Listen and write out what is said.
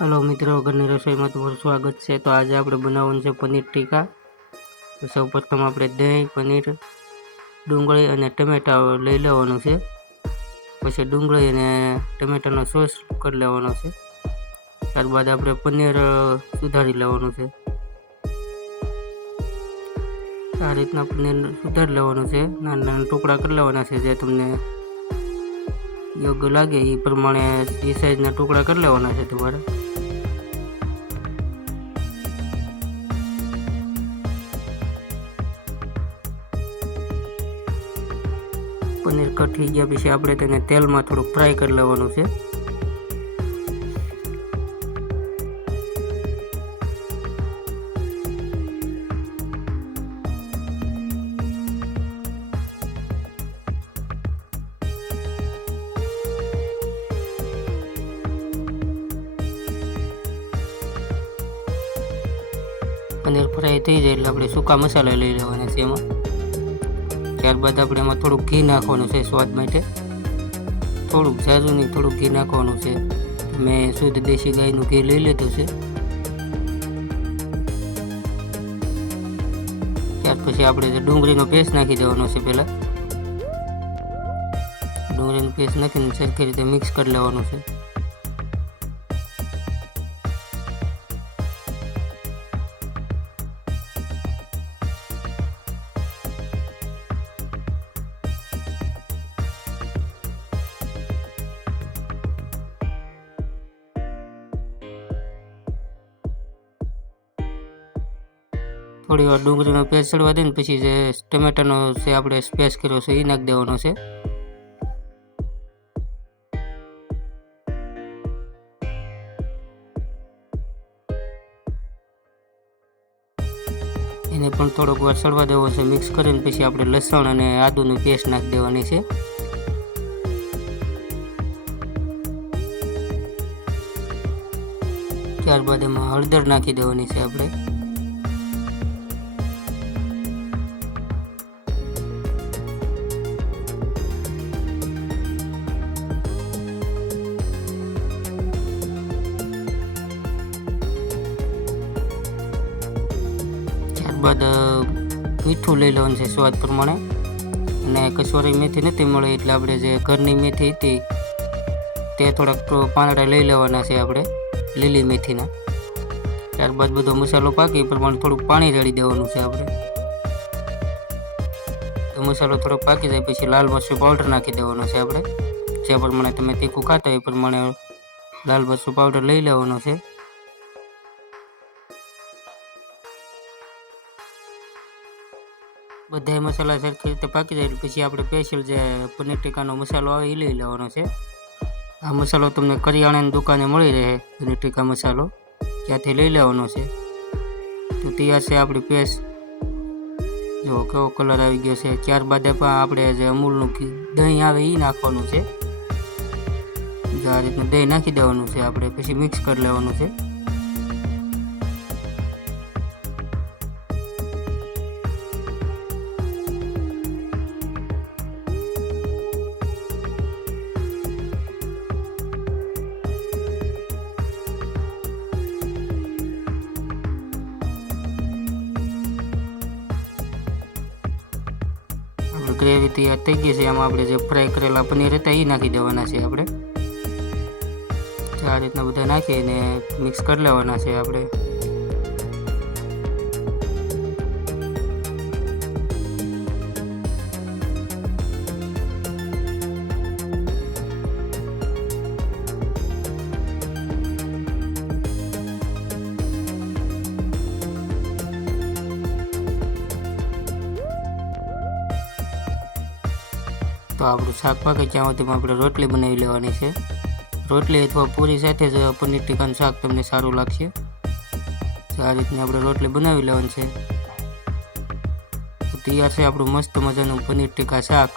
Hello મિત્રો, ઘરની રસોઈમાં તમારું સ્વાગત છે. તો આજે આપણે બનાવવાનું છે પનીર ટીકા. તો સૌ પ્રથમ આપણે દહીં, પનીર, ડુંગળી અને ટમેટા લઈ લેવાનું છે. પછી ડુંગળી અને ટમેટાનો સોસ કરી લેવાનો છે. ત્યારબાદ આપણે પનીર સુધારી લેવાનું છે. આ રીતના પનીર સુધારી લેવાનું છે. નાના નાના ટુકડા કરી લેવાના છે જે તમને યોગ્ય લાગે એ પ્રમાણે એ સાઈઝના ટુકડા કરી લેવાના છે તમારે. પનીર કટ થઈ ગયા પછી આપણે તેને તેલમાં થોડુંક ફ્રાય કરી લેવાનું છે. પનીર ફ્રાય થઈ જાય એટલે આપણે સૂકા મસાલા લઈ લેવાના છે એમાં. ત્યારબાદ આપણે એમાં થોડુંક ઘી નાખવાનું છે સ્વાદ માટે. થોડુંક ઝાઝું નહીં, થોડુંક ઘી નાખવાનું છે. મેં શુદ્ધ દેશી ગાયનું ઘી લઈ લીધું છે. ત્યાર પછી આપણે ડુંગળીનો પેસ્ટ નાખી દેવાનો છે પહેલાં. ડુંગળીનો પેસ્ટ નાખીને સરખી રીતે મિક્સ કરી લેવાનું છે. થોડી વાર ડુંગળીનો પેસ્ટ ચડવા દઈને પછી જે ટમેટાનો જે આપણે સ્પેસ કર્યો છે એ નાખી દેવાનો છે. એને પણ થોડોક વાર ચડવા દેવો છે, મિક્સ કરીને પછી આપણે લસણ અને આદુની પેસ્ટ નાખી દેવાની છે. ત્યારબાદ એમાં હળદર નાખી દેવાની છે આપણે. ત્યારબાદ મીઠું લઈ લેવાનું છે સ્વાદ પ્રમાણે. અને કસવારી મેથી નથી મળે, એટલે આપણે જે ઘરની મેથી હતી, તે થોડાક પાંદડા લઈ લેવાના છે આપણે, લીલી મેથીના. ત્યારબાદ બધો મસાલો પાકે, એ પ્રમાણે થોડુંક પાણી રેડી દેવાનું છે આપણે. તો મસાલો થોડોક પાકી જાય, પછી લાલ મરચું પાવડર નાખી દેવાનો છે આપણે. જે પ્રમાણે તમે તીખું ખાતા એ પ્રમાણે લાલ મરચું પાવડર લઈ લેવાનો છે. બધા મસાલા સરખી રીતે પાકી જાય એટલે પછી આપણે સ્પેશિયલ જે પનીર ટીકાનો મસાલો આવે એ લઈ લેવાનો છે. આ મસાલો તમને કરિયાણાની દુકાને મળી રહે, પનીર ટીકા મસાલો. ત્યાંથી લઈ લેવાનો છે. તો તૈયાર છે આપણી પેસ્ટ. જો કેવો કલર આવી ગયો છે. ત્યારબાદ પણ આપણે જે અમૂલનું ઘી, દહીં આવે એ નાખવાનું છે. જો આ રીતનું દહીં નાખી દેવાનું છે આપણે, પછી મિક્સ કરી લેવાનું છે. ગ્રેવી તૈયાર થઈ ગઈ છે. એમાં આપણે જે ફ્રાય કરેલા પનીર હતા એ નાખી દેવાના છે આપણે. આ રીતના બધા નાખીને મિક્સ કરી લેવાના છે આપણે. તો આપણું શાક પાકે ત્યાં સુધીમાં આપણે રોટલી બનાવી લેવાની છે. રોટલી અથવા પૂરી સાથે જ પનીર ટીકાનું શાક તમને સારું લાગશે. તો આ રીતની આપણે રોટલી બનાવી લેવાની છે. તૈયાર છે આપણું મસ્ત મજાનું પનીર ટીકા શાક.